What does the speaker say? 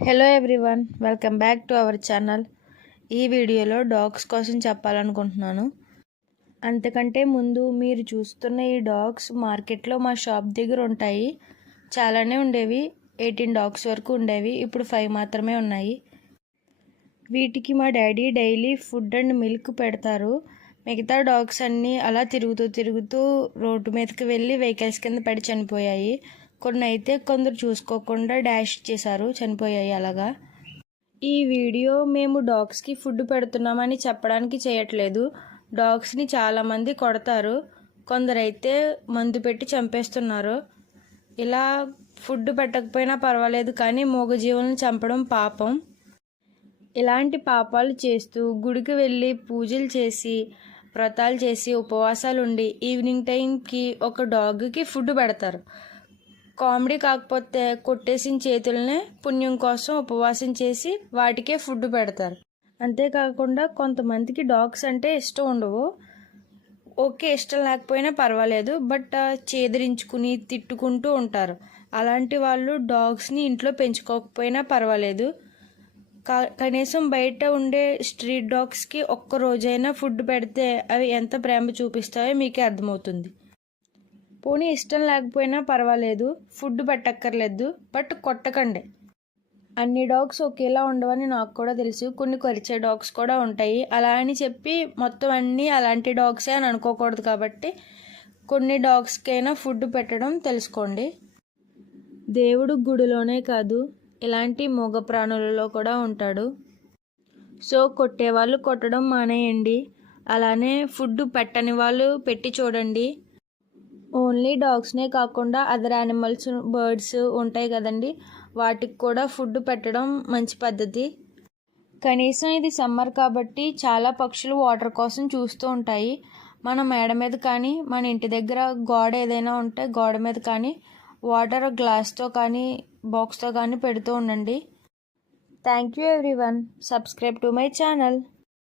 Hello everyone, welcome back to our channel. ఈ వీడియోలో dogs కోసం చెప్పాలనుకుంటున్నాను. అంతకంటే ముందు మీరు చూస్తున్న ఈ డాగ్స్ మార్కెట్లో మా షాప్ దగ్గర ఉంటాయి. చాలానే ఉండేవి, 18 డాగ్స్ వరకు ఉండేవి. ఇప్పుడు 5 మాత్రమే ఉన్నాయి. వీటికి మా daddy daily food and milk పెడతారు. మిగతా డాగ్స్ అన్నీ అలా తిరుగుతూ రోడ్డు మీదకి వెళ్ళి వెహికల్స్ కింద పడి చనిపోయాయి. కొన్ని అయితే కొందరు చూసుకోకుండా డాష్ చేశారు, చనిపోయాయి. అలాగా ఈ వీడియో మేము డాగ్స్కి ఫుడ్ పెడుతున్నామని చెప్పడానికి చేయట్లేదు. డాగ్స్ని చాలామంది కొడతారు, కొందరైతే మందు పెట్టి చంపేస్తున్నారు. ఇలా ఫుడ్ పెట్టకపోయినా పర్వాలేదు, కానీ మూగజీవులను చంపడం పాపం. ఇలాంటి పాపాలు చేస్తూ గుడికి వెళ్ళి పూజలు చేసి వ్రతాలు చేసి ఉపవాసాలు ఉండి ఈవినింగ్ టైంకి ఒక డాగ్కి ఫుడ్ పెడతారు. కామెడీ కాకపోతే కొట్టేసిన చేతులనే పుణ్యం కోసం ఉపవాసం చేసి వాటికే ఫుడ్ పెడతారు. అంతేకాకుండా కొంతమందికి డాగ్స్ అంటే ఇష్టం ఉండవు. ఓకే, ఇష్టం లేకపోయినా పర్వాలేదు, బట్ చేదరించుకుని తిట్టుకుంటూ ఉంటారు. అలాంటి వాళ్ళు డాగ్స్ని ఇంట్లో పెంచుకోకపోయినా పర్వాలేదు. కనీసం బయట ఉండే స్ట్రీట్ డాగ్స్కి ఒక్క రోజైనా ఫుడ్ పెడితే అవి ఎంత ప్రేమ చూపిస్తాయో మీకే అర్థమవుతుంది. పోనీ ఇష్టం లేకపోయినా పర్వాలేదు, ఫుడ్ పెట్టక్కర్లేదు, బట్ కొట్టకండి. అన్ని డాగ్స్ ఒకేలా ఉండవని నాకు కూడా తెలుసు. కొన్ని కరిచే డాగ్స్ కూడా ఉంటాయి. అలా అని చెప్పి మొత్తం అన్నీ అలాంటి డాగ్సే అని అనుకోకూడదు. కాబట్టి కొన్ని డాగ్స్కైనా ఫుడ్ పెట్టడం తెలుసుకోండి. దేవుడు గుడిలోనే కాదు, ఇలాంటి మూగ ప్రాణులలో కూడా ఉంటాడు. సో కొట్టేవాళ్ళు కొట్టడం మానేయండి. అలానే ఫుడ్ పెట్టని వాళ్ళు పెట్టి చూడండి. ఓన్లీ డాగ్స్నే కాకుండా అదర్ యానిమల్స్, బర్డ్స్ ఉంటాయి కదండి, వాటికి కూడా ఫుడ్ పెట్టడం మంచి పద్ధతి. కనీసం ఇది సమ్మర్ కాబట్టి చాలా పక్షులు వాటర్ కోసం చూస్తూ ఉంటాయి. మన మేడ మీద కానీ మన ఇంటి దగ్గర గోడ ఏదైనా ఉంటే గోడ మీద కానీ వాటర్ గ్లాస్తో కానీ బాక్స్తో కానీ పెడుతూ ఉండండి. Thank you everyone. Subscribe to my channel.